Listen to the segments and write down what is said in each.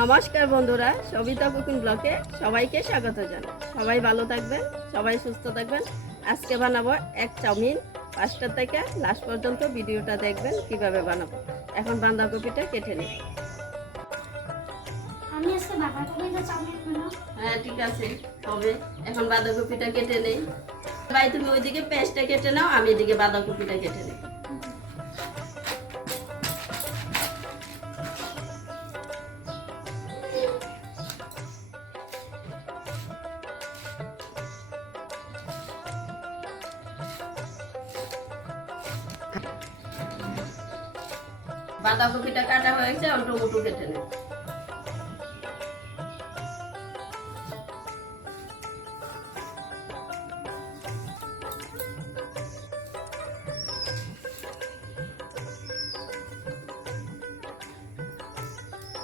নমস্কার বন্ধুরা সবিতা কুকিং ব্লকে সবাইকে স্বাগত জানাই। সবাই ভালো থাকবেন সবাই সুস্থ থাকবেন। আজকে বানাবো এক চাউমিন। পাঁচটা থেকে লাস্ট পর্যন্ত ভিডিওটা দেখবেন কীভাবে বানাবো। এখন বাঁধাকপিটা কেটে নিই। আমি আজকে বাঁধাকপিতে চাউমিন বানাবো। হ্যাঁ ঠিক আছে হবে। এখন বাঁধাকপিটা কেটে নেই। ভাই তুমি ওইদিকে পেঁয়াজটা কেটে নাও আমি এদিকে বাঁধাকপিটা কেটে নিই। বাঁধাকপিটা কাটা হয়েছে এখন টমেটো কেটে নেই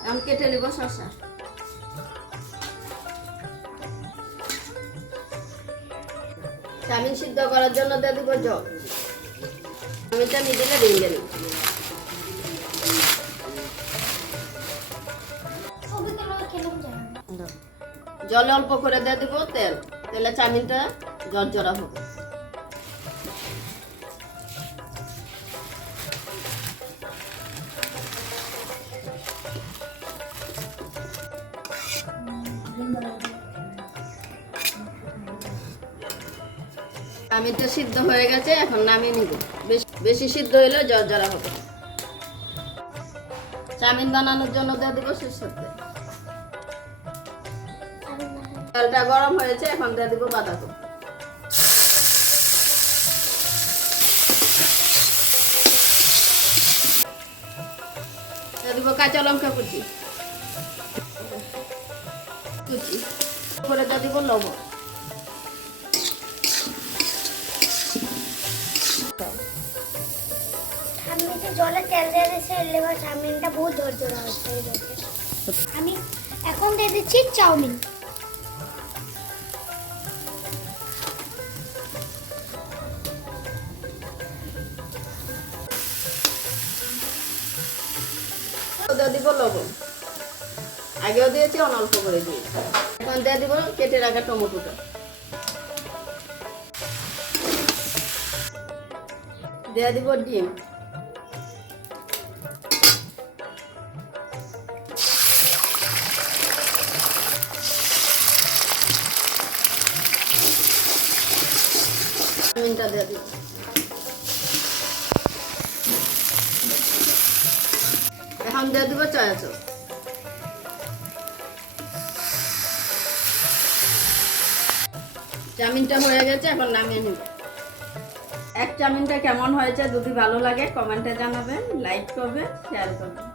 আমি কেটে নিব শসা। চাউমিন সিদ্ধ করার জন্য দিয়ে দিব জল। চাউমিনটা মিডিলে ভেঙে নিব। জলে অল্প করে দিয়ে দিব তেল। তেলে চাউমিনটা জর্জরা হবে। চাউমিনটা সিদ্ধ হয়ে গেছে, এখন নামিয়ে নিব। বেশ- সিদ্ধ হইলে জর্জরা হবে। চাউমিন বানানোর জন্য দিয়ে দিব বানাবো। তেলটা গরম হয়েছে, এখন দিয়ে দিব বাঁধাকপি। দিব কাঁচা লঙ্কা কুচি। কুচি। করে দিয়ে দিব লবণ। চাউমিনটা বহুত হচ্ছে আমি এখন দিয়ে দিচ্ছি চাউমিন। দিয়ে দিব লবণ। আগেও দিয়েছি অনল্প করে দিয়েছি। এখন দিয়ে দিব কেটে রাখা টমেটোটা। দিয়ে দিব ডিম। চাউমিনটা দিয়ে দিব। দেবো দিব চয়া চপ চাউমিনটা হয়ে গেছে, এখন নামিয়ে নিব। এক চাউমিনটা কেমন হয়েছে যদি ভালো লাগে, কমেন্টে জানাবেন, লাইক করবেন শেয়ার করবেন।